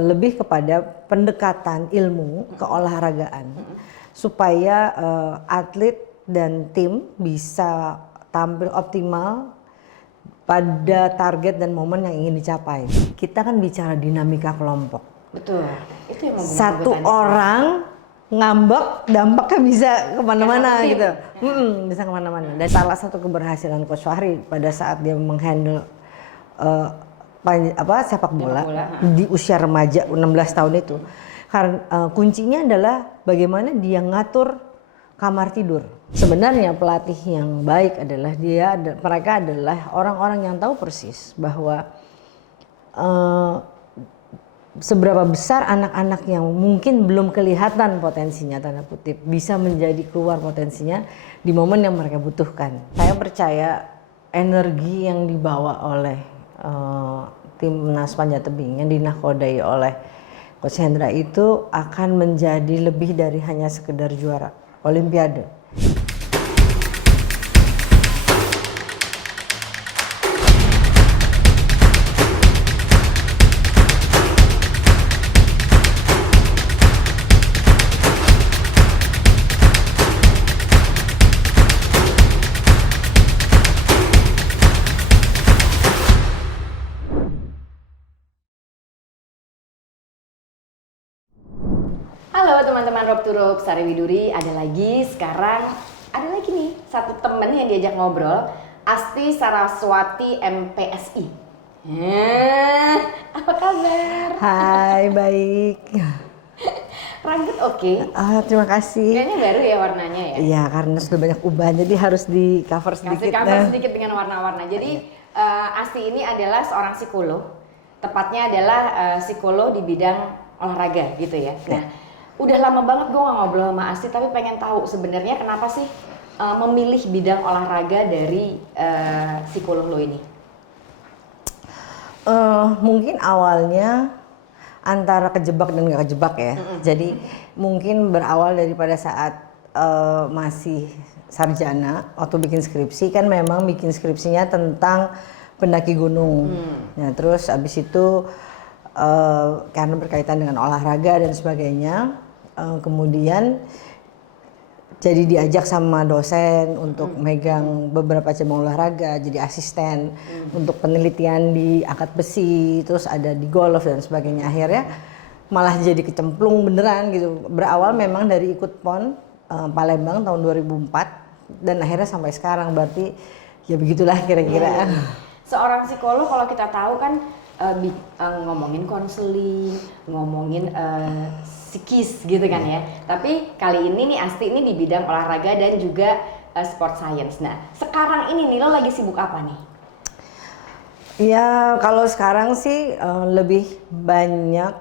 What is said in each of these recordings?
lebih kepada pendekatan ilmu keolahragaan supaya atlet dan tim bisa tampil optimal pada target dan momen yang ingin dicapai. Kita kan bicara dinamika kelompok. Betul. Itu yang satu orang ngambek, dampaknya bisa kemana-mana gitu. Bisa kemana-mana. Dan salah satu keberhasilan Coach Fahri pada saat dia menghandle sepak bola di usia remaja 16 tahun itu, karena kuncinya adalah bagaimana dia ngatur kamar tidur. Sebenarnya pelatih yang baik adalah mereka adalah orang-orang yang tahu persis bahwa seberapa besar anak-anak yang mungkin belum kelihatan potensinya, tanda kutip, bisa menjadi keluar potensinya di momen yang mereka butuhkan. Saya percaya energi yang dibawa oleh timnas panjat tebing yang dinakodai oleh Coach Hendra itu akan menjadi lebih dari hanya sekedar juara Olimpiade. Halo teman-teman Rob to Rob, Sari Widuri, ada lagi nih satu temen yang diajak ngobrol, Asti Saraswati MPSI. Apa kabar? Hai, baik. Rambut oke? Terima kasih. Kayaknya baru ya warnanya ya? Iya, karena sudah banyak ubahan, jadi harus di cover sedikit. Kasih cover sedikit dengan warna-warna. Jadi Asti ini adalah seorang psikolog, tepatnya adalah psikolog di bidang olahraga gitu ya. Nah, udah lama banget gue gak ngobrol sama Asti, tapi pengen tahu sebenarnya kenapa sih memilih bidang olahraga dari psikolog lo ini? Mungkin awalnya antara kejebak dan gak kejebak ya. Jadi mungkin berawal daripada saat masih sarjana, waktu bikin skripsi kan memang bikin skripsinya tentang pendaki gunung. Nah, terus abis itu karena berkaitan dengan olahraga dan sebagainya, kemudian jadi diajak sama dosen untuk megang beberapa cabang olahraga, jadi asisten untuk penelitian di angkat besi, terus ada di golf dan sebagainya. Akhirnya malah jadi kecemplung beneran gitu. Berawal memang dari ikut PON Palembang tahun 2004 dan akhirnya sampai sekarang, berarti ya begitulah kira-kira. Seorang psikolog kalau kita tahu kan ngomongin konseling, ngomongin psikis gitu kan ya. Tapi kali ini nih Asti ini di bidang olahraga dan juga sport science. Nah, sekarang ini nih lo lagi sibuk apa nih? Ya, kalau sekarang sih lebih banyak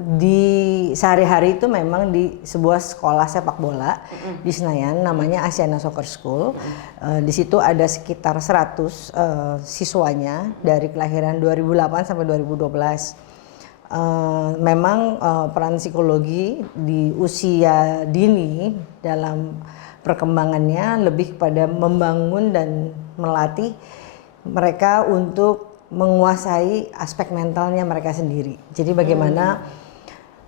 di sehari-hari itu memang di sebuah sekolah sepak bola di Senayan, namanya Asiana Soccer School. Di situ ada sekitar 100 siswanya dari kelahiran 2008 sampai 2012. Memang peran psikologi di usia dini dalam perkembangannya lebih kepada membangun dan melatih mereka untuk menguasai aspek mentalnya mereka sendiri. Jadi bagaimana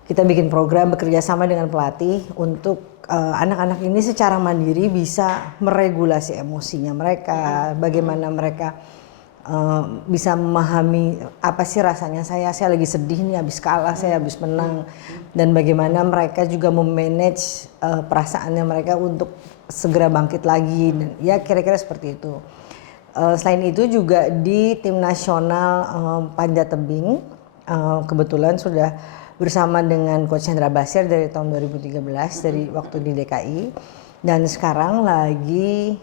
kita bikin program bekerja sama dengan pelatih untuk anak-anak ini secara mandiri bisa meregulasi emosinya mereka, bagaimana mereka bisa memahami apa sih rasanya saya lagi sedih nih habis kalah, saya habis menang, dan bagaimana mereka juga memanage perasaannya mereka untuk segera bangkit lagi, dan ya kira-kira seperti itu. Selain itu juga di tim nasional panjat tebing kebetulan sudah bersama dengan Coach Hendra Basir dari tahun 2013 dari waktu di DKI, dan sekarang lagi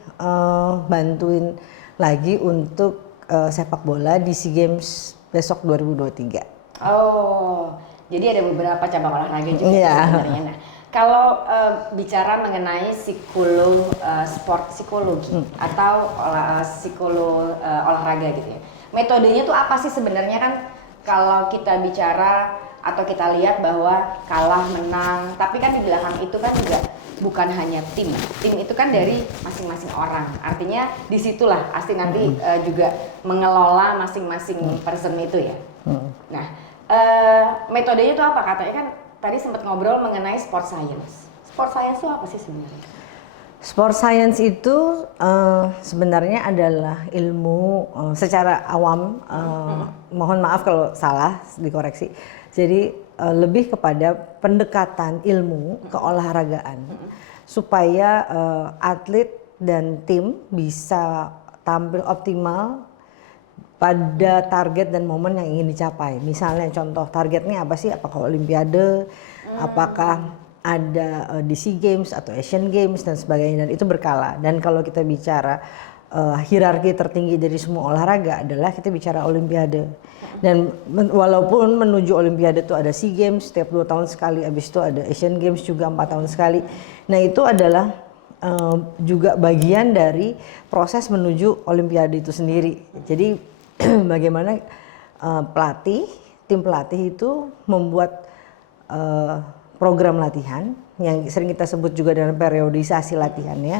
bantuin lagi untuk sepak bola di SEA Games besok 2023. Oh, jadi ada beberapa cabang olahraga juga sebenarnya. Nah, kalau bicara mengenai sport psikologi atau psikolog olahraga gitu ya, metodenya tuh apa sih sebenarnya? Kan kalau kita bicara atau kita lihat bahwa kalah menang, tapi kan di belakang itu kan juga bukan hanya tim itu kan dari masing-masing orang, artinya disitulah Asti nanti juga mengelola masing-masing person itu ya. Nah, Metodenya itu apa? Katanya kan tadi sempat ngobrol mengenai sport science. Sport science itu apa sih sebenarnya? Sport science itu sebenarnya adalah ilmu secara awam, mohon maaf kalau salah, dikoreksi. Jadi lebih kepada pendekatan ilmu keolahragaan supaya atlet dan tim bisa tampil optimal pada target dan momen yang ingin dicapai. Misalnya contoh targetnya apa sih? Apakah Olimpiade, apakah ada di SEA Games atau Asian Games dan sebagainya, dan itu berkala. Dan kalau kita bicara hierarki tertinggi dari semua olahraga adalah kita bicara Olimpiade. Dan walaupun menuju Olimpiade itu ada SEA Games setiap 2 tahun sekali, habis itu ada Asian Games juga 4 tahun sekali. Nah itu adalah juga bagian dari proses menuju Olimpiade itu sendiri. Jadi bagaimana tim pelatih itu membuat program latihan yang sering kita sebut juga dengan periodisasi latihannya.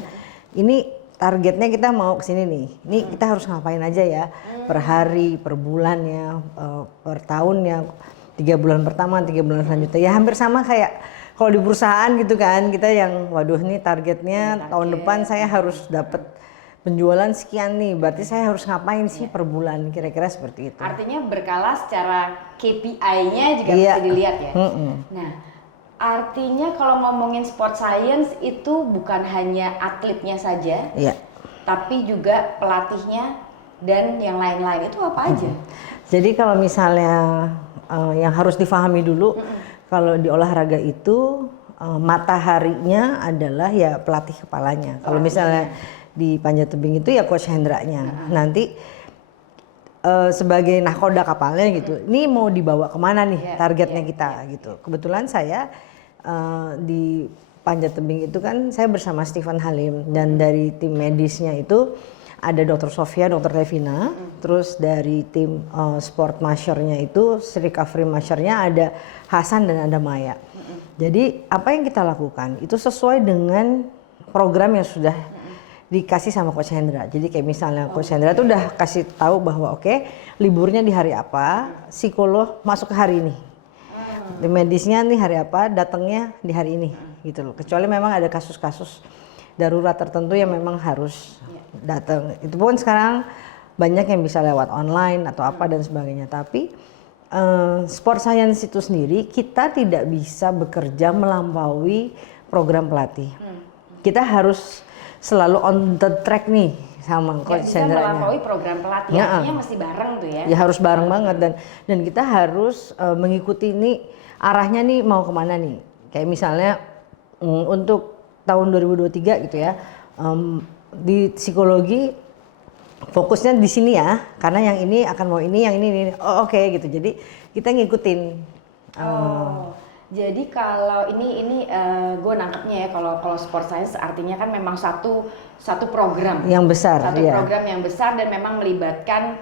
Ini targetnya kita mau ke sini nih. Ini kita harus ngapain aja ya? Per hari, per bulannya, per tahunnya, 3 bulan pertama, 3 bulan selanjutnya. Ya hampir sama kayak kalau di perusahaan gitu kan. Kita yang waduh nih targetnya tahun depan saya harus dapat penjualan sekian nih. Berarti saya harus ngapain sih per bulan? Kira-kira seperti itu. Artinya berkala secara KPI-nya juga mesti dilihat ya. Nah, artinya kalau ngomongin sport science itu bukan hanya atletnya saja, tapi juga pelatihnya dan yang lain-lain. Itu apa aja? Jadi kalau misalnya yang harus difahami dulu, kalau di olahraga itu mataharinya adalah ya pelatih kepalanya. Kalau misalnya di panjat tebing itu ya coach Hendranya. Nanti sebagai nahkoda kapalnya gitu, ini mau dibawa kemana nih targetnya kita gitu. Kebetulan saya di panjat tebing itu kan saya bersama Stephen Halim, dan dari tim medisnya itu ada Dr. Sofia, Dr. Devina, terus dari tim sport mashernya itu recovery mashernya ada Hasan dan ada Maya. Jadi apa yang kita lakukan itu sesuai dengan program yang sudah dikasih sama Coach Hendra. Jadi kayak misalnya Coach Hendra tuh udah kasih tahu bahwa oke, liburnya di hari apa, psikolog masuk ke hari ini. Di medisnya nih hari apa, datangnya di hari ini gitu loh. Kecuali memang ada kasus-kasus darurat tertentu yang memang harus datang. Itu pun sekarang banyak yang bisa lewat online atau apa dan sebagainya. Tapi sport science itu sendiri kita tidak bisa bekerja melampaui program pelatih. Kita harus selalu on the track nih sama Coach Hendra. Melampaui program pelatih, artinya mesti bareng tuh ya. Ya harus bareng banget, dan kita harus mengikuti ini arahnya nih mau kemana nih. Kayak misalnya untuk tahun 2023 gitu ya, di psikologi fokusnya di sini ya, karena yang ini akan mau ini, yang ini. Oh oke gitu. Jadi kita ngikutin. Jadi kalau ini gue nangkepnya ya, kalau sport science artinya kan memang satu program yang besar, program yang besar dan memang melibatkan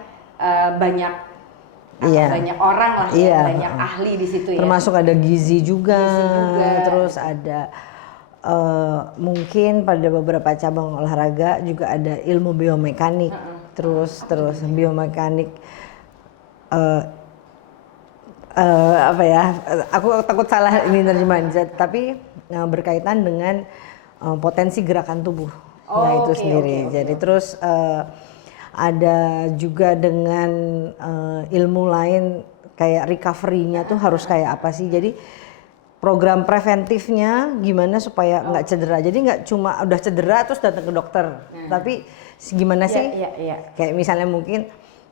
banyak orang lah ya, banyak ahli di situ ya. Termasuk ada gizi juga. Terus ada mungkin pada beberapa cabang olahraga juga ada ilmu biomekanik, terus biomekanik. Apa ya, aku takut salah ini terjemahan, tapi berkaitan dengan potensi gerakan tubuhnya itu sendiri. Jadi terus ada juga dengan ilmu lain kayak recovery-nya tuh harus kayak apa sih. Jadi program preventifnya gimana supaya nggak cedera. Jadi nggak cuma udah cedera terus datang ke dokter, tapi gimana sih? Kayak misalnya mungkin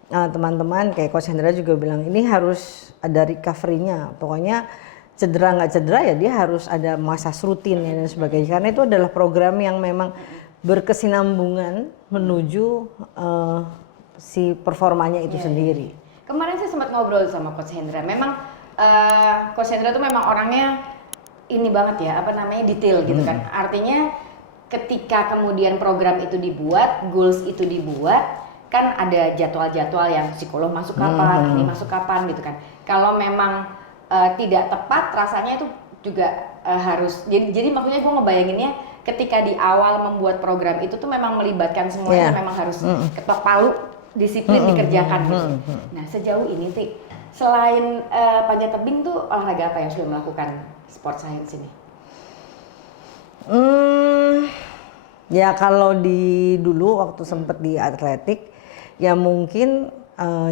teman-teman kayak Coach Hendra juga bilang ini harus ada recovery-nya. Pokoknya cedera nggak cedera ya dia harus ada massage rutin dan sebagainya. Karena itu adalah program yang memang berkesinambungan menuju si performanya itu sendiri. Kemarin saya sempat ngobrol sama Coach Hendra. Memang Coach Hendra tuh memang orangnya ini banget ya, detail gitu kan. Artinya ketika kemudian program itu dibuat, goals itu dibuat, kan ada jadwal-jadwal yang psikolog masuk kapan, ini masuk kapan gitu kan. Kalau memang tidak tepat, rasanya itu juga harus. Jadi maksudnya gue ngebayanginnya ketika di awal membuat program itu tuh memang melibatkan semuanya, memang harus ketok palu, disiplin dikerjakan gitu. Nah sejauh ini sih Selain panjat tebing tuh olahraga apa yang sudah melakukan sport science ini? Ya kalau di dulu waktu sempet di atletik ya mungkin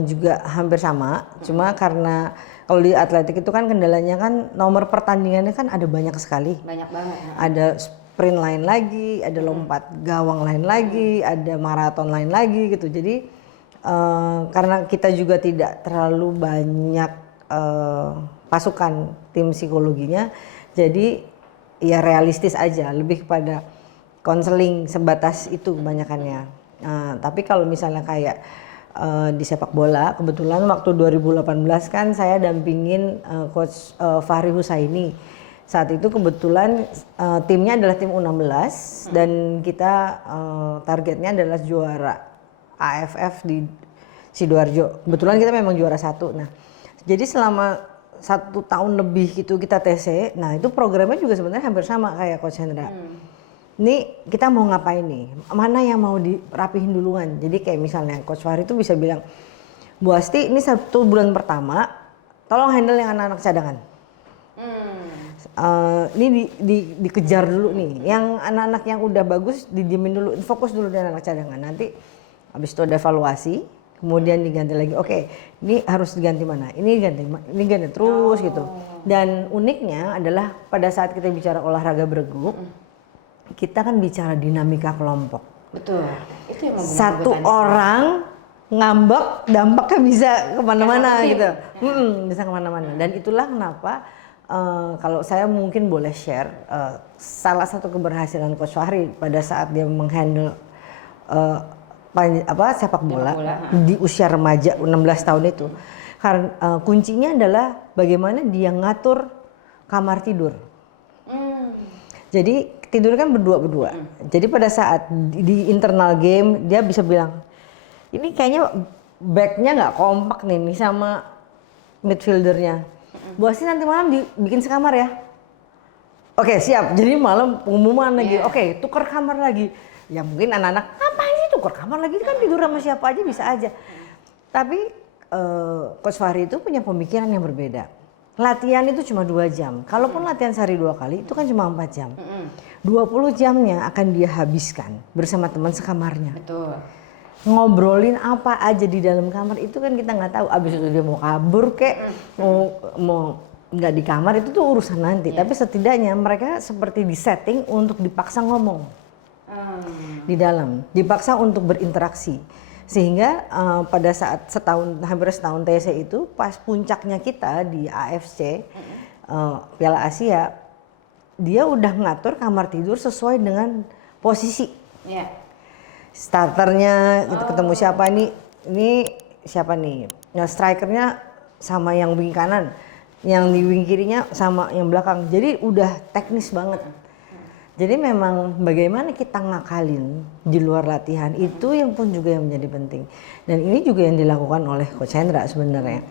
juga hampir sama. Cuma karena kalau di atletik itu kan kendalanya kan nomor pertandingannya kan ada banyak sekali. Banyak banget. Ada sprint lain lagi, ada lompat gawang lain lagi, ada maraton lain lagi gitu. Jadi karena kita juga tidak terlalu banyak pasukan tim psikologinya, jadi ya realistis aja, lebih kepada konseling sebatas itu kebanyakannya. Tapi kalau misalnya kayak di sepak bola, kebetulan waktu 2018 kan saya dampingin coach Fahri Husaini. Saat itu kebetulan timnya adalah tim U16 dan kita targetnya adalah juara AFF di Sidoarjo. Kebetulan kita memang juara 1. Nah, jadi selama 1 tahun lebih gitu kita TC. Nah, itu programnya juga sebenarnya hampir sama kayak Coach Hendra. Ini kita mau ngapain nih? Mana yang mau dirapihin duluan? Jadi kayak misalnya Coach Fahri itu bisa bilang, Bu Asti ini 1 bulan pertama, tolong handle yang anak-anak cadangan. Ini dikejar dulu nih. Yang anak-anak yang udah bagus didiemin dulu, fokus dulu di anak-anak cadangan. Nanti habis itu ada evaluasi, kemudian diganti lagi. Oke, ini harus diganti mana? Ini ganti terus gitu. Dan uniknya adalah pada saat kita bicara olahraga bergu, kita kan bicara dinamika kelompok. Betul. Itu yang Satu orang ngambek, dampaknya bisa kemana-mana gitu. Bisa kemana-mana. Dan itulah kenapa kalau saya mungkin boleh share salah satu keberhasilan Coach Fahri pada saat dia menghandle sepak bola di usia remaja 16 tahun itu. Karena kuncinya adalah bagaimana dia ngatur kamar tidur. Jadi tidur kan berdua. Jadi pada saat di internal game dia bisa bilang, ini kayaknya backnya nggak kompak nih sama midfieldernya. Bu Asti nanti malam dibikin sekamar ya. Oke siap. Jadi malam pengumuman lagi. Oke, tukar kamar lagi. Ya mungkin anak-anak ngapain sih tukar kamar lagi, kan tidur sama siapa aja bisa aja. Tapi Coach Fahri itu punya pemikiran yang berbeda. Latihan itu cuma 2 jam. Kalaupun latihan sehari 2 kali itu kan cuma 4 jam. 20 jamnya akan dia habiskan bersama teman sekamarnya. Betul. Ngobrolin apa aja di dalam kamar itu kan kita nggak tahu. Abis itu dia mau kabur kek, mau nggak di kamar itu tuh urusan nanti. Tapi setidaknya mereka seperti disetting untuk dipaksa ngomong di dalam, dipaksa untuk berinteraksi. Sehingga pada saat hampir setahun TC itu pas puncaknya kita di AFC Piala Asia, dia udah ngatur kamar tidur sesuai dengan posisi. Starternya kita ketemu siapa nih, ini siapa nih, nah strikernya sama yang wing kanan, yang di wing kirinya sama yang belakang, jadi udah teknis banget. Jadi memang bagaimana kita ngakalin di luar latihan itu yang pun juga yang menjadi penting. Dan ini juga yang dilakukan oleh Coach Hendra sebenarnya.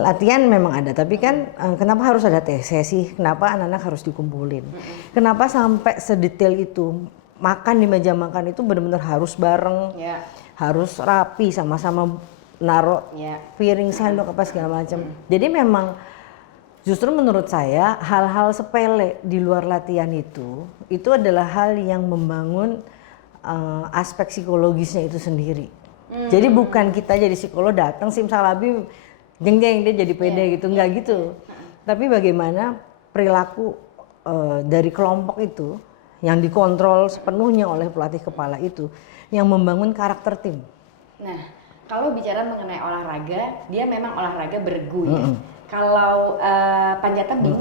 Latihan memang ada, tapi kan kenapa harus ada TC sih? Kenapa anak-anak harus dikumpulin? Kenapa sampai sedetail itu? Makan di meja makan itu benar-benar harus bareng, harus rapi, sama-sama naruh piring, sendok apa segala macam. Jadi memang justru menurut saya hal-hal sepele di luar latihan itu adalah hal yang membangun aspek psikologisnya itu sendiri. Jadi bukan kita jadi psikolog datang simsalabim jeng-jeng dia jadi pede gitu, enggak gitu. Tapi bagaimana perilaku dari kelompok itu yang dikontrol sepenuhnya oleh pelatih kepala itu yang membangun karakter tim. Nah, kalau bicara mengenai olahraga, dia memang olahraga bergu ya. Kalau panjat tebing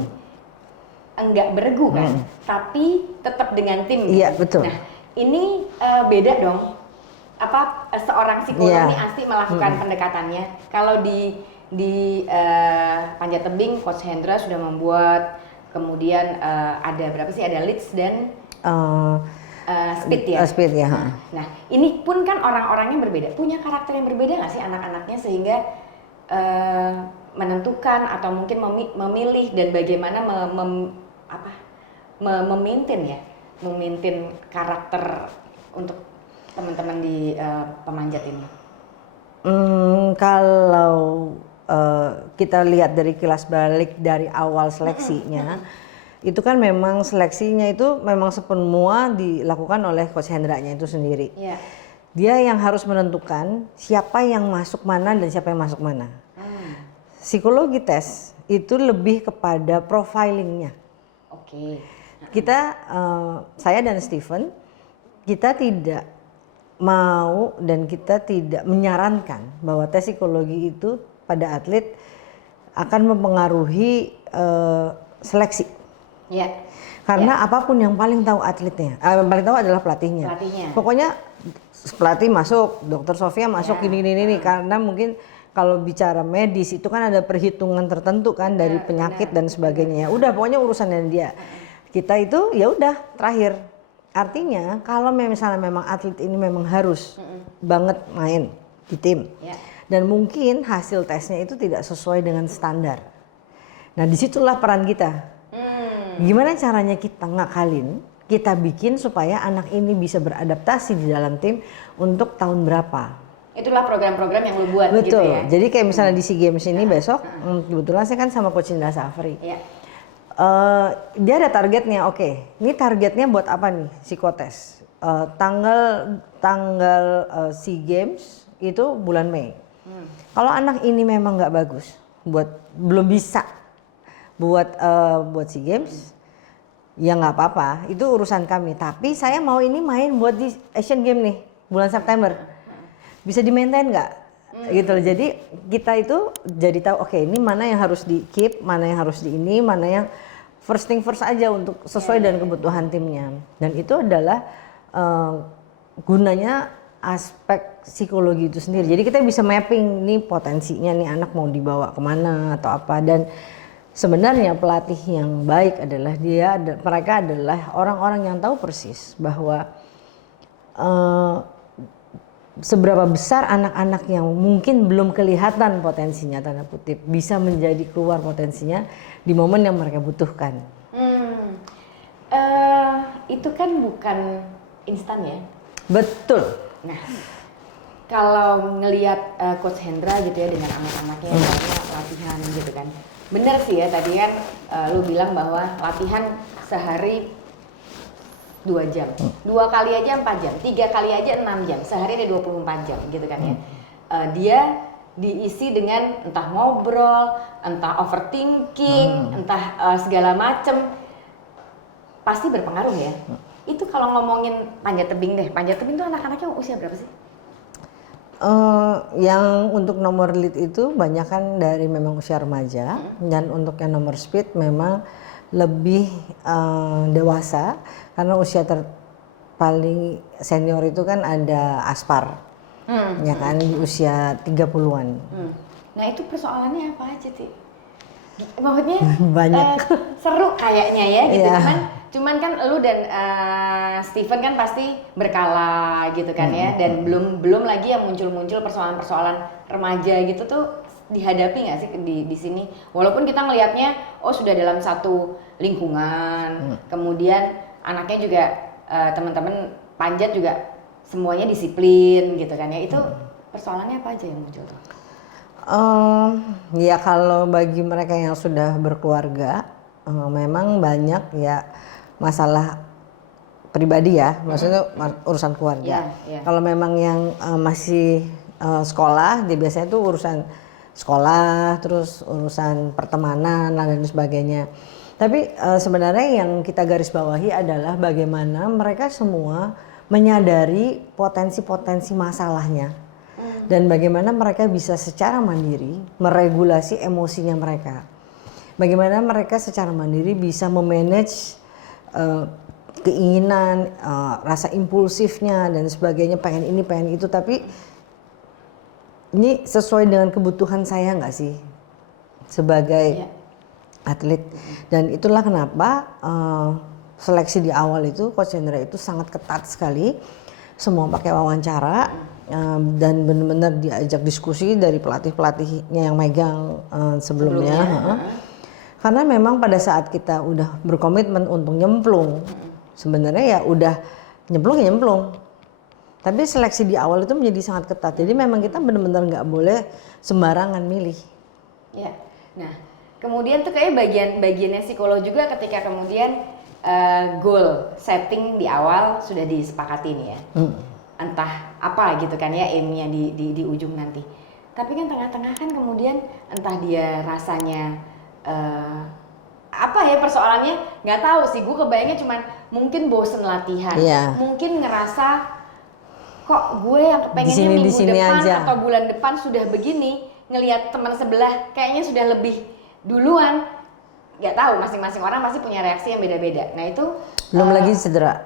enggak bergu kan, tapi tetap dengan tim. Iya, betul. Nah, ini beda dong. Apa seorang psikolog ini Asti melakukan pendekatannya? Kalau di panjat tebing, Coach Hendra sudah membuat, kemudian ada berapa sih? Ada leads dan speed ya. Speed ya. Nah, ini pun kan orang-orangnya berbeda, punya karakter yang berbeda nggak sih anak-anaknya sehingga menentukan atau mungkin memilih dan bagaimana memaintain karakter untuk teman-teman di pemanjat ini. Kalau kita lihat dari kilas balik dari awal seleksinya, itu kan memang seleksinya itu memang semua dilakukan oleh Coach Hendra-nya itu sendiri. Iya. Dia yang harus menentukan siapa yang masuk mana dan siapa yang masuk mana. Psikologi tes itu lebih kepada profilingnya. Oke. Kita, saya dan Steven, kita tidak mau dan kita tidak menyarankan bahwa tes psikologi itu pada atlet akan mempengaruhi seleksi. Iya. Karena apapun yang paling tahu atletnya, yang paling tahu adalah pelatihnya. Pokoknya pelatih masuk, Dokter Sofia masuk ini. Karena mungkin kalau bicara medis itu kan ada perhitungan tertentu kan dari penyakit dan sebagainya. Udah pokoknya urusannya dia. Kita itu ya udah terakhir. Artinya kalau misalnya memang atlet ini memang harus banget main di tim. Dan mungkin hasil tesnya itu tidak sesuai dengan standar. Nah disitulah peran kita. Gimana caranya kita ngakalin, kita bikin supaya anak ini bisa beradaptasi di dalam tim untuk tahun berapa. Itulah program-program yang lu buat. Betul. Gitu ya. Jadi kayak misalnya di SEA Games ini besok, kebetulan saya kan sama Coach Indra Safri. Dia ada targetnya, oke. Ini targetnya buat apa nih psikotes? Tanggal SEA Games itu bulan Mei. Kalau anak ini memang nggak bagus, belum bisa buat SEA Games, ya nggak apa-apa, itu urusan kami. Tapi saya mau ini main buat di Asian Games nih, bulan September. Bisa di-maintain nggak? Gitu loh. Jadi kita itu jadi tahu, oke, ini mana yang harus di keep, mana yang harus di ini, mana yang first thing first aja untuk sesuai dengan kebutuhan timnya. Dan itu adalah gunanya aspek psikologi itu sendiri. Jadi kita bisa mapping nih potensinya nih anak mau dibawa kemana atau apa. Dan sebenarnya pelatih yang baik adalah mereka adalah orang-orang yang tahu persis bahwa seberapa besar anak-anak yang mungkin belum kelihatan potensinya tanda kutip bisa menjadi keluar potensinya di momen yang mereka butuhkan. Itu kan bukan instan ya? Betul. Nah, kalau ngelihat Coach Hendra gitu ya dengan anak-anaknya yang latihan gitu kan, bener sih ya tadi kan lu bilang bahwa latihan sehari 2 jam, 2 kali aja 4 jam, 3 kali aja 6 jam, sehari ada 24 jam gitu kan ya. Dia diisi dengan entah ngobrol, entah overthinking, entah segala macem, pasti berpengaruh ya. Itu kalau ngomongin panjat tebing deh, panjat tebing tuh anak-anaknya usia berapa sih? Yang untuk nomor lead itu banyak kan dari memang usia remaja, dan untuk yang nomor speed memang lebih dewasa karena usia paling senior itu kan ada Aspar, ya kan di usia 30-an. Nah itu persoalannya apa aja sih? Maksudnya banyak. Seru kayaknya ya gitu, cuman kan lu dan Steven kan pasti berkala gitu kan ya, dan belum lagi yang muncul persoalan-persoalan remaja gitu tuh dihadapi nggak sih di sini? Walaupun kita ngelihatnya sudah dalam satu lingkungan, kemudian anaknya juga teman-teman panjat juga semuanya disiplin gitu kan ya. Itu persoalannya apa aja yang muncul tuh? Ya kalau bagi mereka yang sudah berkeluarga memang banyak ya masalah pribadi ya, maksudnya urusan keluarga. Kalau memang yang masih sekolah, dia biasanya tuh urusan sekolah, terus urusan pertemanan dan sebagainya. Tapi sebenarnya yang kita garis bawahi adalah bagaimana mereka semua menyadari potensi-potensi masalahnya dan bagaimana mereka bisa secara mandiri meregulasi emosinya mereka. Bagaimana mereka secara mandiri bisa memanage keinginan, rasa impulsifnya dan sebagainya, pengen ini pengen itu, tapi ini sesuai dengan kebutuhan saya nggak sih sebagai atlet. Dan itulah kenapa seleksi di awal itu Coach Hendra itu sangat ketat sekali, semua pakai wawancara dan benar-benar diajak diskusi dari pelatih-pelatihnya yang megang sebelumnya. Karena memang pada saat kita udah berkomitmen untuk nyemplung, sebenarnya ya udah nyemplung. Tapi seleksi di awal itu menjadi sangat ketat. Jadi memang kita benar-benar nggak boleh sembarangan milih. Ya. Nah, kemudian tuh kayak bagiannya psikolog juga ketika kemudian goal setting di awal sudah disepakati nih ya. Entah apa gitu kan ya aimnya di ujung nanti. Tapi kan tengah-tengah kan kemudian entah dia rasanya apa ya persoalannya nggak tahu sih, gue kebayangnya cuman mungkin bosen latihan, mungkin ngerasa kok gue yang kepengennya minggu depan aja, atau bulan depan sudah begini, ngelihat teman sebelah kayaknya sudah lebih duluan. Nggak tahu, masing-masing orang pasti punya reaksi yang beda-beda. Nah itu belum lagi cedera,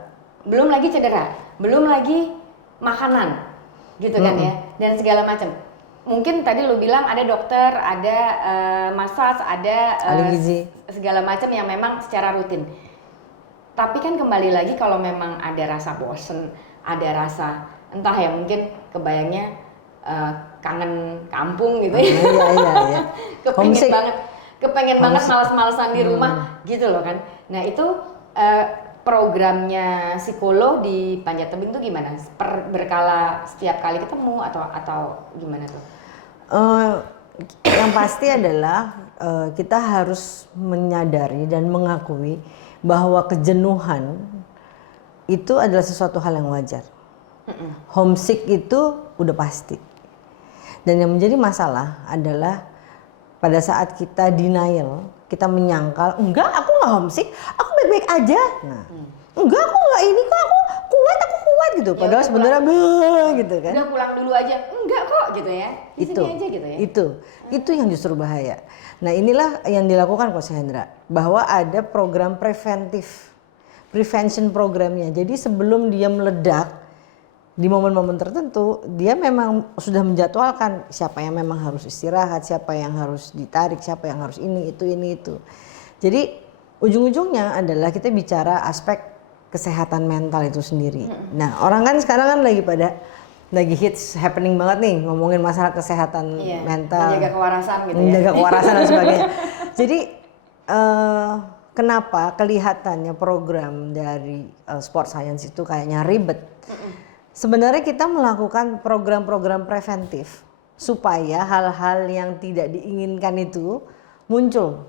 belum lagi makanan gitu kan ya, dan segala macam. Mungkin tadi lu bilang ada dokter, ada massage, ada segala macam yang memang secara rutin. Tapi kan kembali lagi kalau memang ada rasa bosen, ada rasa entah ya mungkin kebayangnya kangen kampung gitu ya. Iya. kepengen banget malas-malasan di rumah gitu loh kan. Nah itu programnya psikolog di Panjat Tebing tuh gimana? Berkala setiap kali ketemu atau gimana tuh? Yang pasti adalah kita harus menyadari dan mengakui bahwa kejenuhan itu adalah sesuatu hal yang wajar. Homesick itu udah pasti. Dan yang menjadi masalah adalah pada saat kita denial, kita menyangkal, enggak aku nggak homesick, aku baik-baik aja. Nah, enggak aku nggak ini kok, aku kuat gitu. Ya, padahal sebenarnya gitu kan. Udah pulang dulu aja, enggak kok gitu ya. Di sini aja gitu ya. Itu yang justru bahaya. Nah inilah yang dilakukan Coach Hendra, bahwa ada program prevention programnya. Jadi sebelum dia meledak di momen-momen tertentu, dia memang sudah menjadwalkan siapa yang memang harus istirahat, siapa yang harus ditarik, siapa yang harus ini itu. Jadi ujung-ujungnya adalah kita bicara aspek kesehatan mental itu sendiri. Nah orang kan sekarang kan lagi hits happening banget nih ngomongin masalah kesehatan mental, menjaga kewarasan gitu ya. Menjaga kewarasan dan sebagainya. Jadi kenapa kelihatannya program dari sport science itu kayaknya ribet? Sebenarnya kita melakukan program-program preventif supaya hal-hal yang tidak diinginkan itu muncul.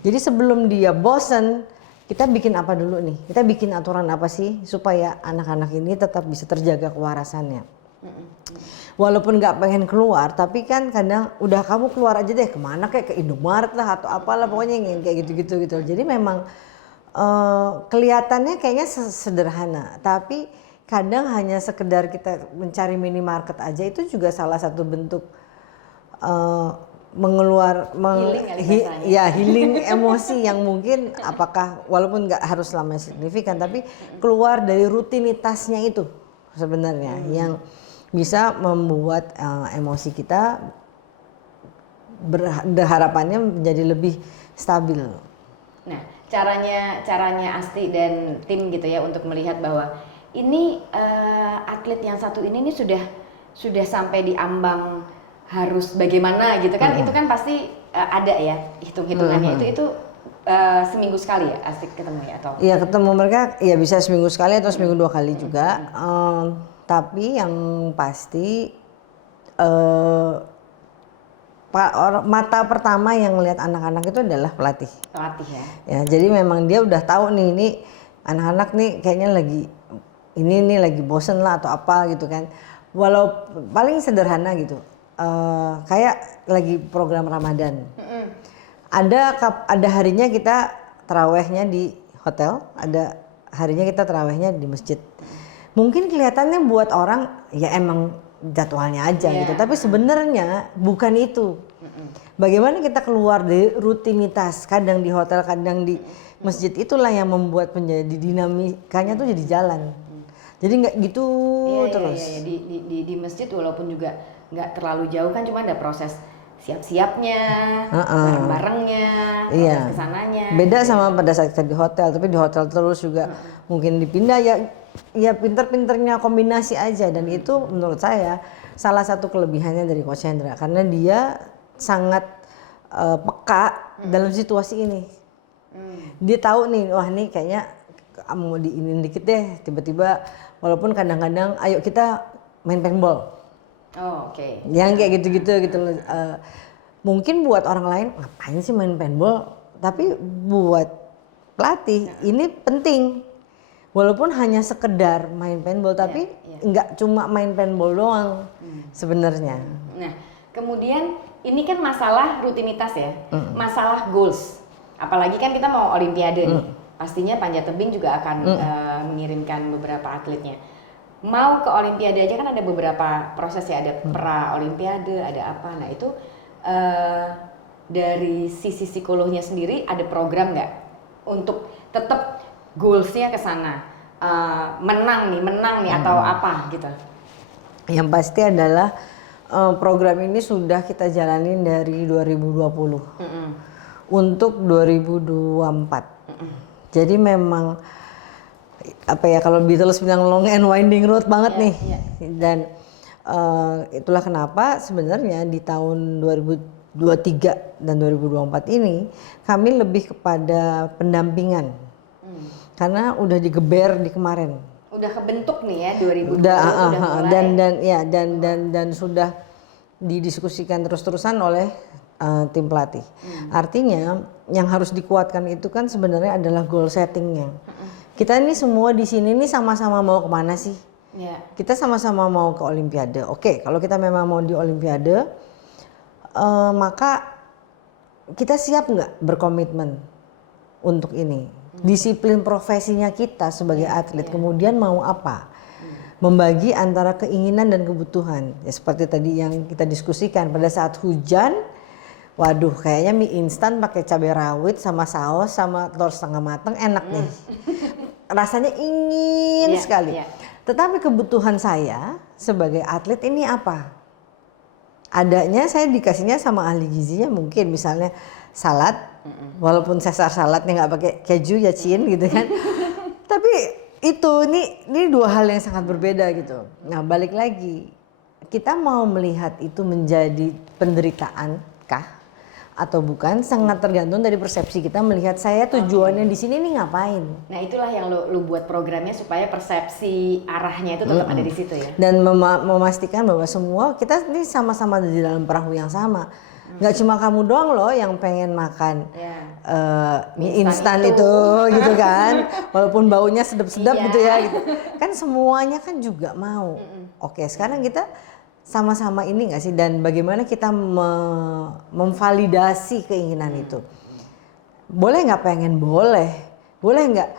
Jadi sebelum dia bosen, kita bikin apa dulu nih? Kita bikin aturan apa sih supaya anak-anak ini tetap bisa terjaga kewarasannya. Walaupun nggak pengen keluar, tapi kan kadang udah kamu keluar aja deh kemana kayak ke Indomaret lah atau apalah pokoknya yang kayak gitu-gitu gitu. Jadi memang kelihatannya kayaknya sederhana, tapi kadang hanya sekedar kita mencari minimarket aja itu juga salah satu bentuk healing emosi yang mungkin apakah walaupun nggak harus selamanya signifikan tapi keluar dari rutinitasnya itu sebenarnya yang bisa membuat emosi kita harapannya menjadi lebih stabil. Nah, caranya Asti dan tim gitu ya untuk melihat bahwa ini atlet yang satu ini sudah sampai di ambang harus bagaimana gitu kan. Itu kan pasti ada ya hitung-hitungannya. Itu seminggu sekali ya Asik ketemu ya atau? Iya ketemu mereka ya bisa seminggu sekali atau seminggu 2 kali juga. Tapi yang pasti mata pertama yang melihat anak-anak itu adalah pelatih ya. Ya jadi memang dia udah tahu nih ini anak-anak nih kayaknya ini lagi bosen lah atau apa gitu kan. Walau paling sederhana gitu. Kayak lagi program Ramadan. Ada harinya kita tarawehnya di hotel, ada harinya kita tarawehnya di masjid. Mungkin kelihatannya buat orang ya emang jadwalnya aja gitu, tapi sebenarnya bukan itu. Bagaimana kita keluar dari rutinitas, kadang di hotel, kadang di masjid, itulah yang membuat menjadi dinamikanya tuh jadi jalan. Jadi nggak gitu terus. Iya. Di masjid walaupun juga nggak terlalu jauh kan, cuma ada proses siap-siapnya, bareng-barengnya, proses kesananya. Beda sama pada saat kita di hotel, tapi di hotel terus juga mungkin dipindah ya pinter-pinternya kombinasi aja. Dan itu menurut saya salah satu kelebihannya dari Coach Hendra karena dia sangat peka dalam situasi ini. Dia tahu nih, wah nih kayaknya mau diinin dikit deh, tiba-tiba walaupun kadang-kadang ayo kita main paintball. Oh, oke. Yang kayak gitu-gitu gitu. Mungkin buat orang lain ngapain sih main paintball, tapi buat pelatih ini penting. Walaupun hanya sekedar main paintball, tapi nggak cuma main paintball doang sebenarnya. Nah, kemudian ini kan masalah rutinitas ya, masalah goals. Apalagi kan kita mau olimpiade nih, pastinya panjat tebing juga akan mengirimkan beberapa atletnya. Mau ke olimpiade aja kan ada beberapa proses ya, ada pra olimpiade, ada apa. Nah itu dari sisi psikologinya sendiri ada program nggak untuk tetap goalsnya ke sana, menang nih atau apa gitu? Yang pasti adalah program ini sudah kita jalanin dari 2020 untuk 2024. Jadi memang apa ya, kalau Beatles bilang long and winding road banget nih. Dan itulah kenapa sebenarnya di tahun 2023 dan 2024 ini kami lebih kepada pendampingan. Karena udah digeber di kemarin. Udah kebentuk nih ya 2020 udah mulai. Dan sudah didiskusikan terus-terusan oleh tim pelatih. Artinya yang harus dikuatkan itu kan sebenarnya adalah goal settingnya. Kita ini semua di sini nih sama-sama mau kemana sih? Kita sama-sama mau ke olimpiade. Oke, kalau kita memang mau di olimpiade, maka kita siap nggak berkomitmen untuk ini? Disiplin profesinya kita sebagai atlet, kemudian mau apa? Membagi antara keinginan dan kebutuhan. Ya, seperti tadi yang kita diskusikan, pada saat hujan, waduh kayaknya mie instan pakai cabai rawit sama saus sama telur setengah matang enak nih. Rasanya ingin sekali. Tetapi kebutuhan saya sebagai atlet ini apa? Adanya saya dikasihnya sama ahli gizinya mungkin misalnya salad, walaupun Caesar saladnya nggak pakai keju ya Cin gitu kan. Tapi ini dua hal yang sangat berbeda gitu. Nah balik lagi, kita mau melihat itu menjadi penderitaan kah atau bukan, sangat tergantung dari persepsi kita melihat saya tujuannya di sini nih ngapain. Nah itulah yang lu buat programnya supaya persepsi arahnya itu tetap ada di situ ya. Dan memastikan bahwa semua kita ini sama-sama di dalam perahu yang sama. Nggak cuma kamu doang loh yang pengen makan mie instan itu gitu kan, walaupun baunya sedap-sedap gitu ya gitu. Kan semuanya kan juga mau. Oke, sekarang kita sama-sama ini nggak sih, dan bagaimana kita memvalidasi keinginan itu. Boleh nggak pengen? Boleh nggak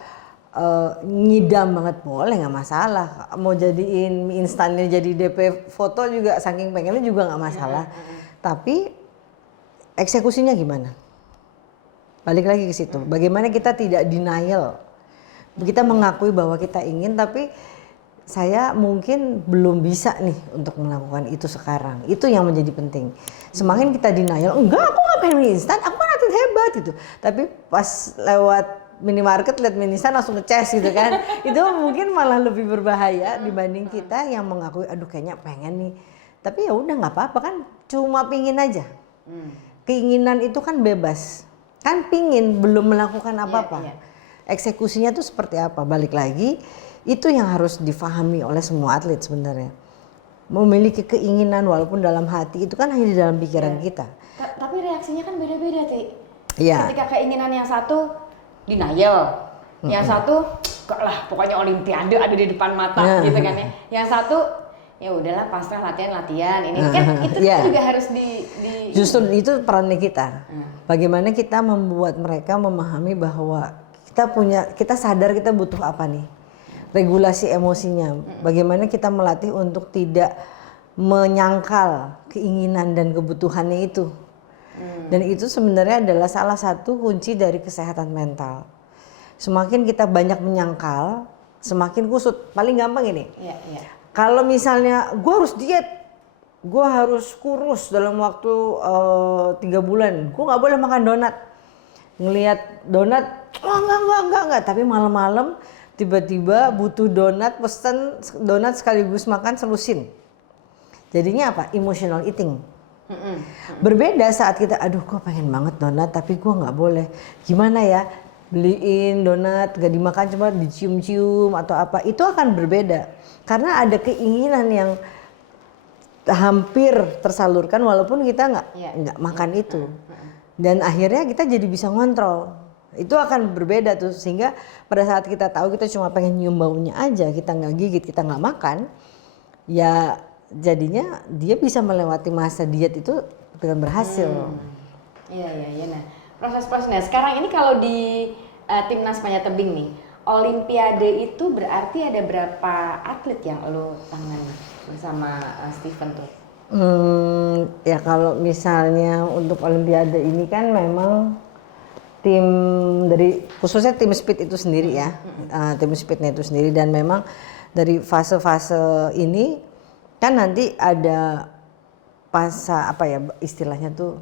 ngidam banget? Boleh, nggak masalah. Mau jadiin mie instannya jadi DP foto juga saking pengennya juga nggak masalah. Tapi eksekusinya gimana? Balik lagi ke situ. Bagaimana kita tidak denial? Kita mengakui bahwa kita ingin, tapi saya mungkin belum bisa nih untuk melakukan itu sekarang. Itu yang menjadi penting. Semakin kita denial, enggak aku nggak pengen mie instan, aku kan atlet hebat gitu. Tapi pas lewat minimarket lihat mie instan langsung ngeces gitu kan. Itu mungkin malah lebih berbahaya dibanding kita yang mengakui, aduh kayaknya pengen nih. Tapi ya udah nggak apa-apa kan, cuma pingin aja. Keinginan itu kan bebas. Kan pingin, belum melakukan apa-apa. Eksekusinya tuh seperti apa? Balik lagi, itu yang harus difahami oleh semua atlet sebenarnya. Memiliki keinginan walaupun dalam hati itu kan hanya di dalam pikiran kita. Tapi reaksinya kan beda-beda, Ti. Iya. Ketika keinginan yang satu denial, yang satu kok lah pokoknya olimpiade ada di depan mata gitu kan ya. Yang satu ya udahlah pasrah latihan ini kan itu juga harus di justru itu perannya kita. Bagaimana kita membuat mereka memahami bahwa kita sadar kita butuh apa nih. Regulasi emosinya, bagaimana kita melatih untuk tidak menyangkal keinginan dan kebutuhannya itu. Dan itu sebenarnya adalah salah satu kunci dari kesehatan mental. Semakin kita banyak menyangkal, semakin kusut. Paling gampang ini, kalau misalnya gue harus diet, gue harus kurus dalam waktu 3 bulan, gue nggak boleh makan donat. Ngelihat donat, enggak, tapi malam-malam tiba-tiba butuh donat, pesen donat sekaligus makan selusin. Jadinya apa? Emotional eating. Berbeda saat kita, aduh gue pengen banget donat tapi gue nggak boleh. Gimana ya? Beliin donat, gak dimakan cuma dicium-cium atau apa. Itu akan berbeda. Karena ada keinginan yang hampir tersalurkan walaupun kita Iya. nggak makan itu. Dan akhirnya kita jadi bisa ngontrol. Itu akan berbeda tuh, sehingga pada saat kita tahu kita cuma pengen nyium baunya aja, kita nggak gigit, kita nggak makan, ya jadinya dia bisa melewati masa diet itu dengan berhasil. Iya. Nah, proses-prosesnya sekarang ini kalau di timnas panjat tebing nih, Olimpiade itu berarti ada berapa atlet yang lo tangani bersama Steven tuh? Ya kalau misalnya untuk Olimpiade ini kan memang tim dari khususnya tim speed itu sendiri ya, tim speednya itu sendiri, dan memang dari fase-fase ini kan nanti ada istilahnya tuh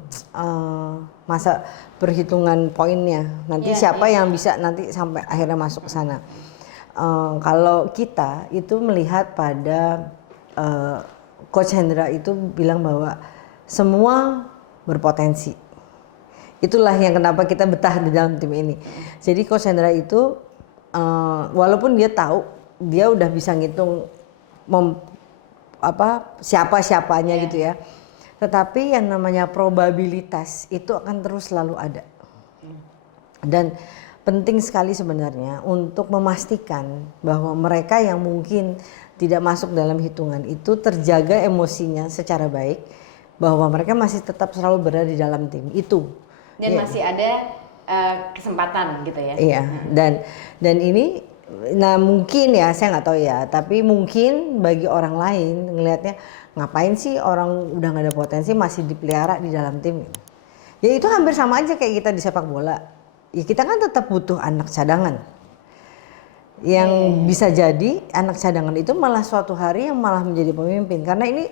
masa perhitungan poinnya nanti siapa yang bisa nanti sampai akhirnya masuk ke sana. Kalau kita itu melihat pada Coach Hendra itu bilang bahwa semua berpotensi. Itulah yang kenapa kita betah di dalam tim ini. Jadi Coach Hendra itu walaupun dia tahu, dia udah bisa ngitung siapa-siapanya gitu ya. Tetapi yang namanya probabilitas itu akan terus selalu ada. Dan penting sekali sebenarnya untuk memastikan bahwa mereka yang mungkin tidak masuk dalam hitungan itu terjaga emosinya secara baik, bahwa mereka masih tetap selalu berada di dalam tim itu. Dan masih ada kesempatan gitu ya. Iya, dan ini nah mungkin ya saya nggak tahu ya, tapi mungkin bagi orang lain ngelihatnya ngapain sih orang udah nggak ada potensi masih dipelihara di dalam tim. Ya itu hampir sama aja kayak kita di sepak bola. Ya kita kan tetap butuh anak cadangan. Yang bisa jadi anak cadangan itu malah suatu hari yang malah menjadi pemimpin. Karena ini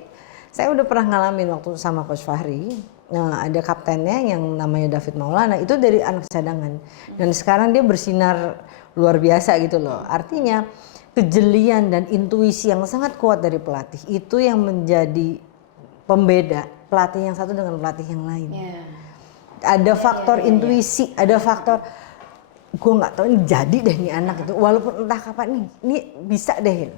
saya udah pernah ngalamin waktu sama Coach Fahri. Nah, ada kaptennya yang namanya David Maulana, itu dari anak cadangan. Dan sekarang dia bersinar luar biasa gitu loh. Artinya kejelian dan intuisi yang sangat kuat dari pelatih itu yang menjadi pembeda pelatih yang satu dengan pelatih yang lain. Ada faktor intuisi, ada faktor gue nggak tahu ini jadi deh nih anak itu, walaupun entah kapan ini bisa deh.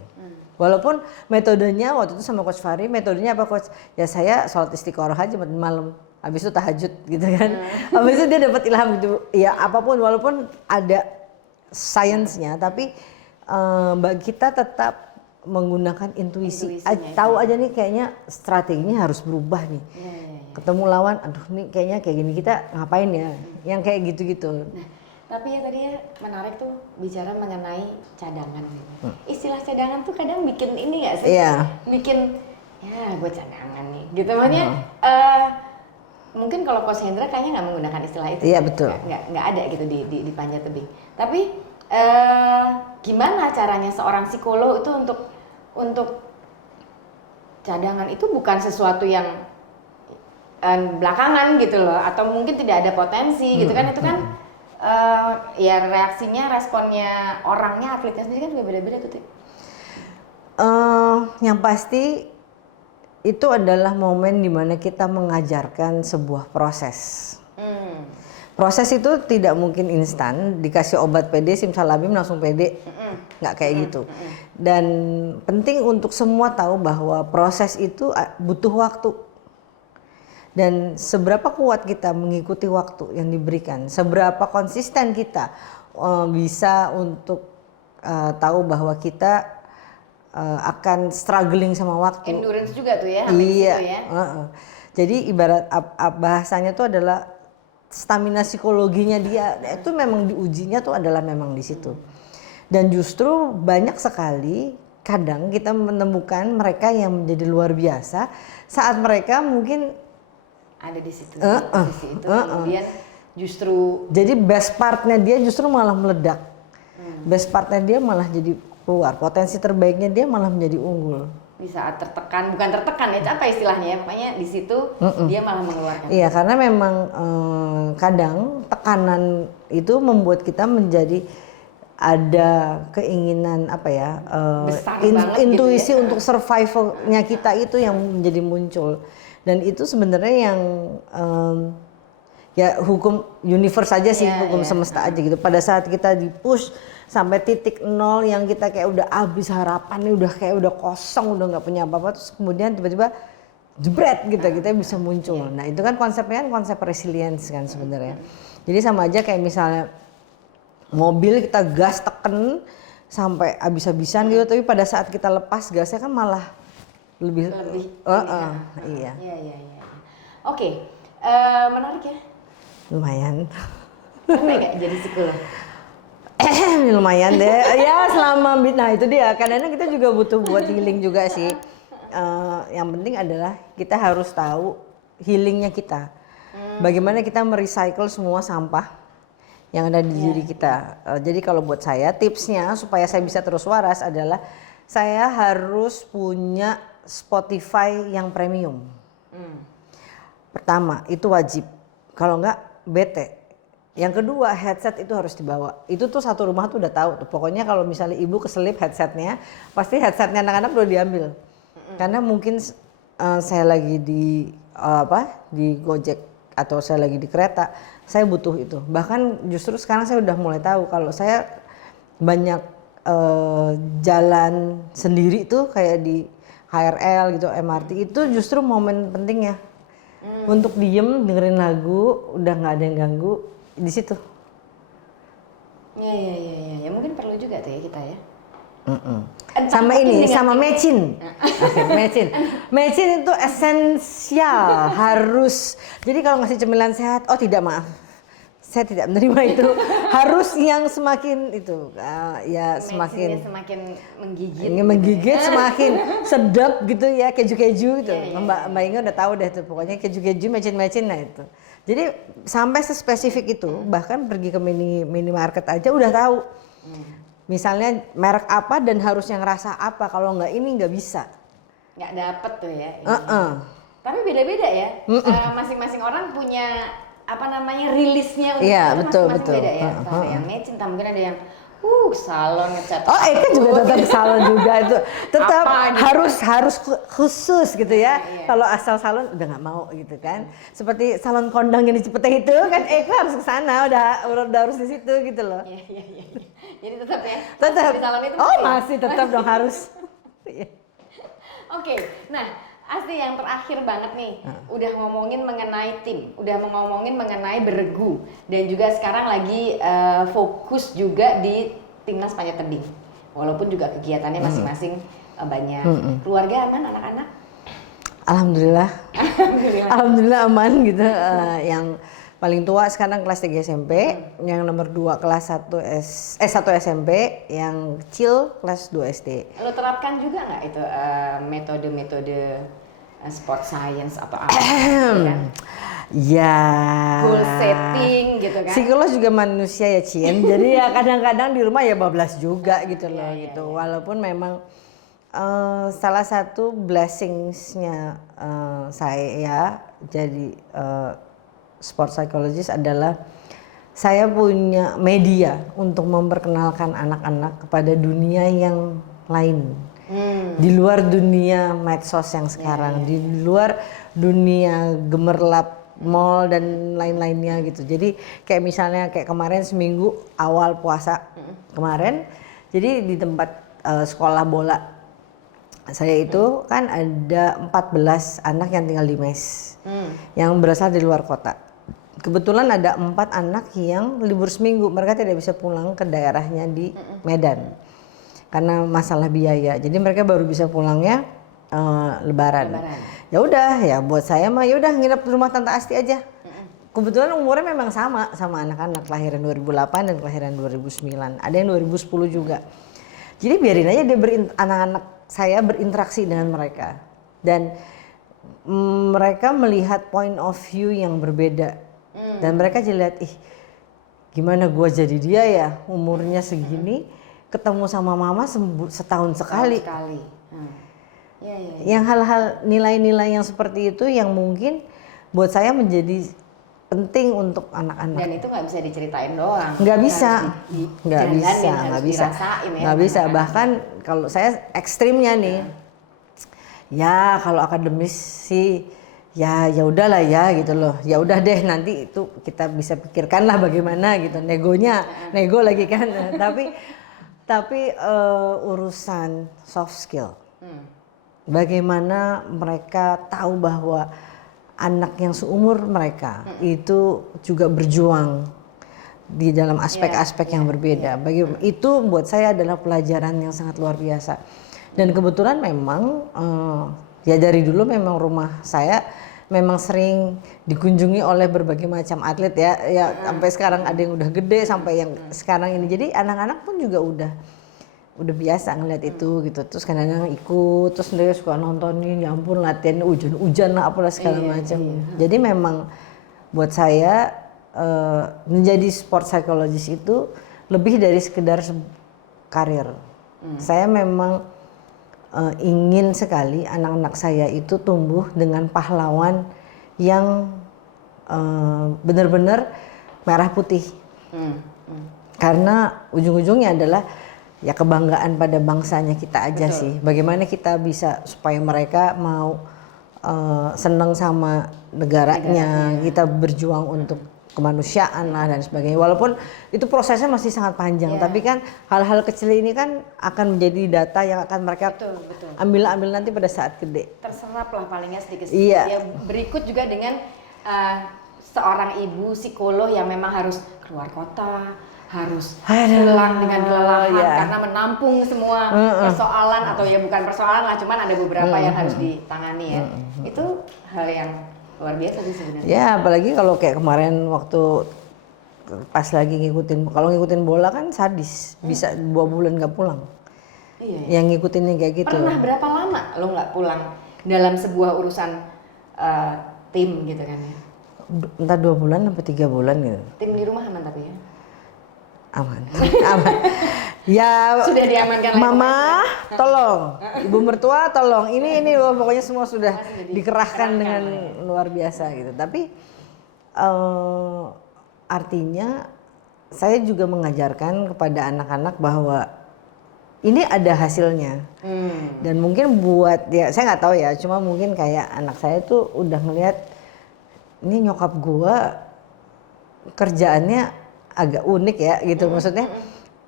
Walaupun metodenya waktu itu sama Coach Fahri, metodenya apa Coach? Ya saya sholat istiqoroh aja malam, habis itu tahajud gitu kan. Habis itu dia dapat ilham gitu. Ya apapun, walaupun ada sainsnya, tapi kita tetap menggunakan intuisi. Tahu aja nih kayaknya strateginya harus berubah nih. Ketemu lawan, aduh nih kayaknya kayak gini, kita ngapain ya? Yang kayak gitu-gitu. Tapi ya tadi ya menarik tuh bicara mengenai cadangan. Istilah cadangan tuh kadang bikin ini nggak sih? Bikin ya gue cadangan nih gitu. Makanya mungkin kalau Coach Hendra kayaknya nggak menggunakan istilah itu. Iya betul. Nggak ada gitu di panjat tebing. Tapi gimana caranya seorang psikolog itu untuk cadangan itu bukan sesuatu yang belakangan gitu loh, atau mungkin tidak ada potensi gitu kan, itu kan ya reaksinya, responnya orangnya, atletnya sendiri kan juga beda-beda tuh. Yang pasti itu adalah momen dimana kita mengajarkan sebuah proses. Proses itu tidak mungkin instan, dikasih obat PD simsalabim langsung PD, nggak kayak gitu. Dan penting untuk semua tahu bahwa proses itu butuh waktu. Dan seberapa kuat kita mengikuti waktu yang diberikan, seberapa konsisten kita bisa untuk tahu bahwa kita akan struggling sama waktu. Endurance juga tuh ya. Iya. Itu ya. Jadi ibarat bahasanya tuh adalah stamina psikologinya dia itu memang diujinya tuh adalah memang di situ. Dan justru banyak sekali kadang kita menemukan mereka yang menjadi luar biasa saat mereka mungkin ada di situ, posisi itu, kemudian justru jadi best partnya dia justru malah meledak. Best partnya dia malah jadi keluar, potensi terbaiknya dia malah menjadi unggul. Di saat tertekan, bukan tertekan ya, apa istilahnya ya, pokoknya di situ dia malah mengeluarkan. Iya, karena memang kadang tekanan itu membuat kita menjadi ada keinginan intuisi gitu ya? Untuk survivalnya kita itu yang menjadi muncul. Dan itu sebenarnya yang ya hukum universe aja sih, hukum semesta aja gitu. Pada saat kita di-push sampai titik nol yang kita kayak udah habis harapan nih, udah kayak udah kosong, udah nggak punya apa-apa, terus kemudian tiba-tiba jebret gitu kita bisa muncul. Nah itu kan konsepnya kan konsep resilience kan sebenarnya. Jadi sama aja kayak misalnya mobil kita gas teken sampai habis-habisan gitu, tapi pada saat kita lepas gasnya kan malah lebih iya. Iya. Oke, menarik ya. Lumayan. Capek nggak jadi psikolog? Lumayan deh. Ya selama nah itu dia. Kadang-kadang kita juga butuh buat healing juga sih. Yang penting adalah kita harus tahu healingnya kita. Bagaimana kita merecycle semua sampah yang ada di diri kita. Jadi kalau buat saya tipsnya supaya saya bisa terus waras adalah saya harus punya Spotify yang premium. Pertama itu wajib. Kalau enggak bete. Yang kedua headset itu harus dibawa. Itu tuh satu rumah tuh udah tahu tuh. Pokoknya kalau misalnya ibu keselip headsetnya, pasti headsetnya anak-anak udah diambil. Karena mungkin saya lagi di di Gojek atau saya lagi di kereta, saya butuh itu. Bahkan justru sekarang saya udah mulai tahu kalau saya banyak jalan sendiri tuh kayak di KRL gitu, MRT itu justru momen pentingnya. Untuk diem dengerin lagu, udah nggak ada yang ganggu di situ. Ya mungkin perlu juga tuh ya kita ya. Sama ini, sama mecin. Mecin itu esensial, harus. Jadi kalau ngasih cemilan sehat, oh tidak maaf, saya tidak menerima itu. Harus yang semakin itu, ya semakin menggigit. Menggigit semakin sedap gitu ya, keju-keju gitu. Mbak Inge udah tahu deh tuh, pokoknya keju-keju, mecin-mecin, nah itu. Jadi sampai sespesifik itu, bahkan pergi ke minimarket aja udah tahu. Misalnya merek apa dan harusnya ngerasa apa, kalau nggak ini nggak bisa. Nggak dapet tuh ya. Tapi beda-beda ya. Masing-masing orang punya apa namanya rilisnya untuk masing-masing beda ya. Ada yang mecin, mungkin ada yang salon ngecat. Oh, Eka juga tetap salon juga itu. Tetap harus khusus gitu ya. Kalau asal salon udah nggak mau gitu kan. Seperti salon kondang yang di Cipete itu kan Eka harus ke sana, udah harus di situ gitu loh. Iya. Jadi tetap ya. Tetap. Di salon itu masih tetap dong harus. Oke. Nah, Asti yang terakhir banget nih, udah ngomongin mengenai tim, udah ngomongin mengenai beregu, dan juga sekarang lagi fokus juga di timnas panjat tebing. Walaupun juga kegiatannya masing-masing banyak. Keluarga aman, anak-anak? Alhamdulillah aman gitu. Yang paling tua sekarang kelas 3 SMP, yang nomor 2 kelas 1 SMP, yang kecil kelas 2 SD. Lo terapkan juga nggak itu metode-metode sport science atau apa? Ya. Goal setting gitu kan. Psikolog juga manusia ya Cien. Jadi ya kadang-kadang di rumah ya bablas juga gitu loh gitu. Walaupun memang salah satu blessingsnya saya jadi sport psychologist adalah saya punya media untuk memperkenalkan anak-anak kepada dunia yang lain. Di luar dunia medsos yang sekarang, di luar dunia gemerlap mall dan lain-lainnya gitu. Jadi kayak misalnya kayak kemarin seminggu awal puasa kemarin, jadi di tempat sekolah bola saya itu kan ada 14 anak yang tinggal di mes, yang berasal dari luar kota. Kebetulan ada 4 anak yang libur seminggu, mereka tidak bisa pulang ke daerahnya di Medan karena masalah biaya. Jadi mereka baru bisa pulangnya Lebaran. Ya udah ya buat saya mah ya udah nginep di rumah Tante Asti aja. Kebetulan umurnya memang sama anak-anak kelahiran 2008 dan kelahiran 2009. Ada yang 2010 juga. Jadi biarin aja dia anak-anak saya berinteraksi dengan mereka. Dan mereka melihat point of view yang berbeda. Dan mereka jadi lihat, gimana gua jadi dia ya umurnya segini ketemu sama mama setahun sekali. Yang hal-hal nilai-nilai yang seperti itu yang mungkin buat saya menjadi penting untuk anak-anak. Dan itu nggak bisa diceritain doang. Nggak bisa. Bahkan kalau saya ekstrimnya nih, ya kalau akademis sih ya udahlah ya gitu loh. Ya udah deh nanti itu kita bisa pikirkan lah bagaimana gitu. Nego lagi kan. Tapi urusan soft skill bagaimana mereka tahu bahwa anak yang seumur mereka itu juga berjuang di dalam aspek-aspek yang berbeda. Itu buat saya adalah pelajaran yang sangat luar biasa. Dan kebetulan memang ya dari dulu memang rumah saya memang sering dikunjungi oleh berbagai macam atlet ya sampai sekarang ada yang udah gede sampai yang sekarang ini. Jadi anak-anak pun juga udah biasa ngeliat itu gitu. Terus kadang-kadang ikut, terus dia suka nontonin, ya ampun latihan hujan-hujan lah apalah segala macam. Jadi memang buat saya menjadi sport psychologist itu lebih dari sekedar karir. Saya memang ingin sekali anak-anak saya itu tumbuh dengan pahlawan yang benar-benar merah putih. Karena ujung-ujungnya adalah ya kebanggaan pada bangsanya kita aja. Betul. Sih. Bagaimana kita bisa supaya mereka mau senang sama negaranya, kita berjuang untuk kemanusiaan lah dan sebagainya. Walaupun itu prosesnya masih sangat panjang, tapi kan hal-hal kecil ini kan akan menjadi data yang akan mereka ambil nanti pada saat gede. Terserap lah palingnya sedikit-sedikit. Ya, berikut juga dengan seorang ibu psikolog yang memang harus keluar kota, harus pulang dengan kelelahan karena menampung semua persoalan atau ya bukan persoalan lah, cuman ada beberapa yang harus ditangani ya. Itu hal yang luar biasa sih sebenarnya. Ya apalagi kalau kayak kemarin waktu pas lagi ngikutin bola kan sadis, bisa 2 bulan nggak pulang. Iya. Yang ngikutinnya kayak gitu. Pernah berapa lama lo nggak pulang dalam sebuah urusan tim gitu kan ya? Entah 2 bulan sampai 3 bulan gitu. Tim di rumah aman tapi ya? Aman. Ya sudah diamankan. Mama, tolong. Ibu mertua, tolong. Ini pokoknya semua sudah dikerahkan dengan luar biasa gitu. Tapi artinya saya juga mengajarkan kepada anak-anak bahwa ini ada hasilnya. Dan mungkin buat ya saya nggak tahu ya, cuma mungkin kayak anak saya tuh udah ngelihat ini nyokap gua kerjaannya agak unik ya gitu. Maksudnya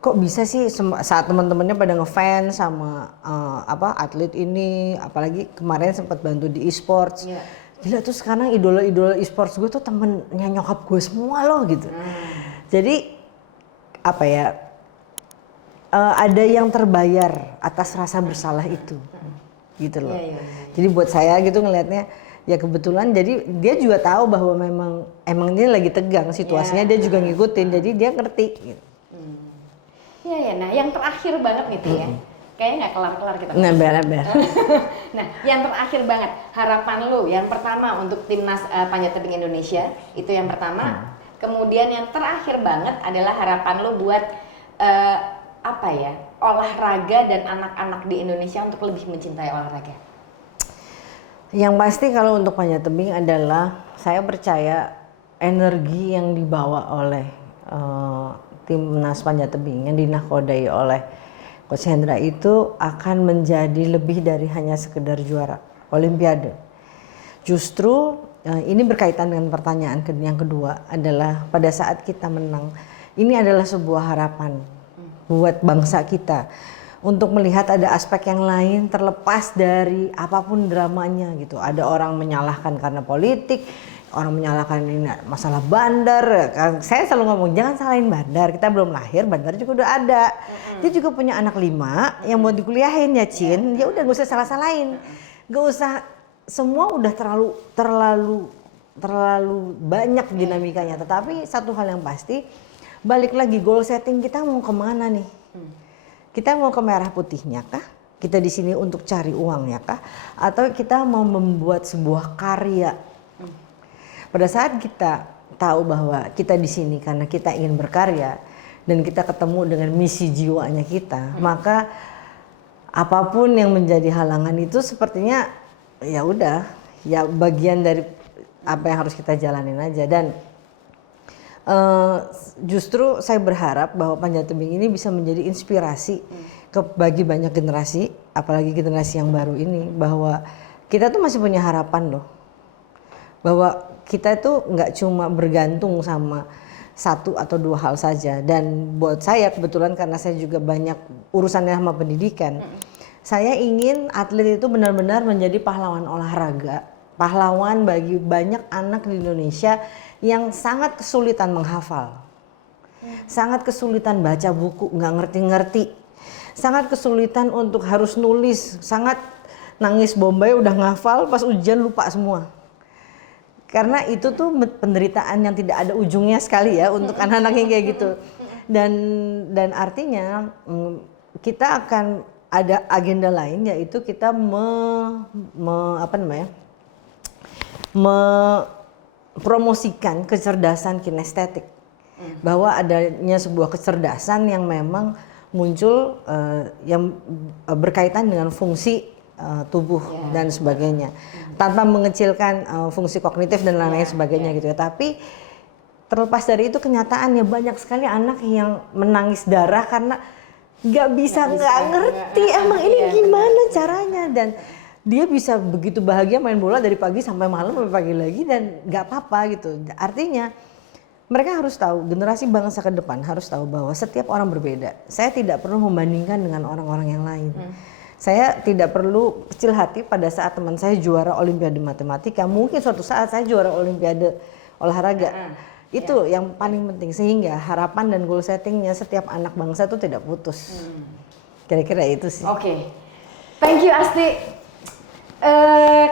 kok bisa sih saat teman-temannya pada ngefans sama atlet ini, apalagi kemarin sempat bantu di e-sports. Gila tuh sekarang idola-idola e-sports gue tuh temennya nyokap gue semua loh gitu. Jadi apa ya, ada yang terbayar atas rasa bersalah itu gitu loh. Jadi buat saya gitu ngelihatnya ya kebetulan, jadi dia juga tahu bahwa emang dia lagi tegang situasinya, dia juga ngikutin, jadi dia ngerti gitu. Iya, nah yang terakhir banget nih Ti ya, kayaknya nggak kelar-kelar kita. Nah, benar. Nah, yang terakhir banget, harapan lu yang pertama untuk timnas panjat tebing Indonesia, itu yang pertama. Kemudian yang terakhir banget adalah harapan lu buat olahraga dan anak-anak di Indonesia untuk lebih mencintai olahraga. Yang pasti kalau untuk panjat tebing adalah saya percaya energi yang dibawa oleh timnas panjat tebing yang dinakodai oleh Coach Hendra itu akan menjadi lebih dari hanya sekedar juara Olimpiade. Justru ini berkaitan dengan pertanyaan yang kedua adalah pada saat kita menang, ini adalah sebuah harapan buat bangsa kita untuk melihat ada aspek yang lain terlepas dari apapun dramanya gitu. Ada orang menyalahkan karena politik, orang menyalahkan ini masalah bandar. Saya selalu ngomong jangan salahin bandar, kita belum lahir, bandar juga udah ada. Dia juga punya anak 5 yang mau dikuliahin ya Cin, ya udah gak usah salah-salahin. Gak usah, semua udah terlalu banyak dinamikanya. Tetapi satu hal yang pasti, balik lagi goal setting kita mau kemana nih? Kita mau ke merah putihnya kah? Kita di sini untuk cari uangnya kah? Atau kita mau membuat sebuah karya? Pada saat kita tahu bahwa kita di sini karena kita ingin berkarya dan kita ketemu dengan misi jiwanya kita, maka apapun yang menjadi halangan itu sepertinya ya udah, ya bagian dari apa yang harus kita jalanin aja. Dan justru saya berharap bahwa panjat tebing ini bisa menjadi inspirasi bagi banyak generasi, apalagi generasi yang baru ini, bahwa kita tuh masih punya harapan loh, bahwa kita tuh nggak cuma bergantung sama 1 atau 2 hal saja. Dan buat saya kebetulan karena saya juga banyak urusannya sama pendidikan, Saya ingin atlet itu benar-benar menjadi pahlawan olahraga, pahlawan bagi banyak anak di Indonesia yang sangat kesulitan menghafal, sangat kesulitan baca buku, nggak ngerti-ngerti, sangat kesulitan untuk harus nulis, sangat nangis bombay udah ngafal, pas ujian lupa semua. Karena itu tuh penderitaan yang tidak ada ujungnya sekali ya untuk anak-anak yang kayak gitu. Dan artinya kita akan ada agenda lain, yaitu kita mempromosikan kecerdasan kinestetik, bahwa adanya sebuah kecerdasan yang memang muncul yang berkaitan dengan fungsi tubuh dan sebagainya, tanpa mengecilkan fungsi kognitif dan lain-lain sebagainya gitu ya. Tapi terlepas dari itu, kenyataannya banyak sekali anak yang menangis darah karena nggak ngerti emang ini gimana caranya, dan dia bisa begitu bahagia main bola dari pagi sampai malam sampai pagi lagi dan nggak apa-apa gitu. Artinya mereka harus tahu, generasi bangsa ke depan harus tahu bahwa setiap orang berbeda. Saya tidak perlu membandingkan dengan orang-orang yang lain. Saya tidak perlu kecil hati pada saat teman saya juara olimpiade matematika, mungkin suatu saat saya juara olimpiade olahraga. Itu yang paling penting, sehingga harapan dan goal settingnya setiap anak bangsa itu tidak putus. Kira-kira itu sih. Oke. Thank you Asti.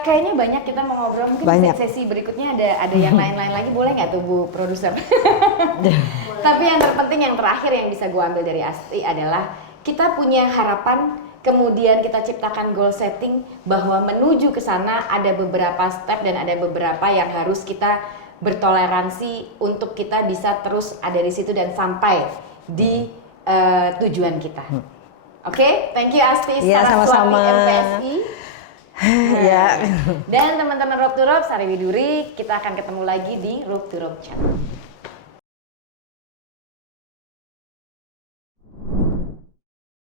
Kayaknya banyak kita mau ngobrol, mungkin banyak. sesi berikutnya ada yang lain-lain lagi, boleh nggak tuh Bu Produser? Tapi yang terpenting, yang terakhir yang bisa gue ambil dari Asti adalah kita punya harapan, kemudian kita ciptakan goal setting bahwa menuju ke sana ada beberapa step dan ada beberapa yang harus kita bertoleransi untuk kita bisa terus ada di situ dan sampai di tujuan kita. Oke, thank you Asti, Ya, sama-sama. MPSI. Ya. Dan teman-teman Road to Rope, Sari Widuri, kita akan ketemu lagi di Road to Rope Channel.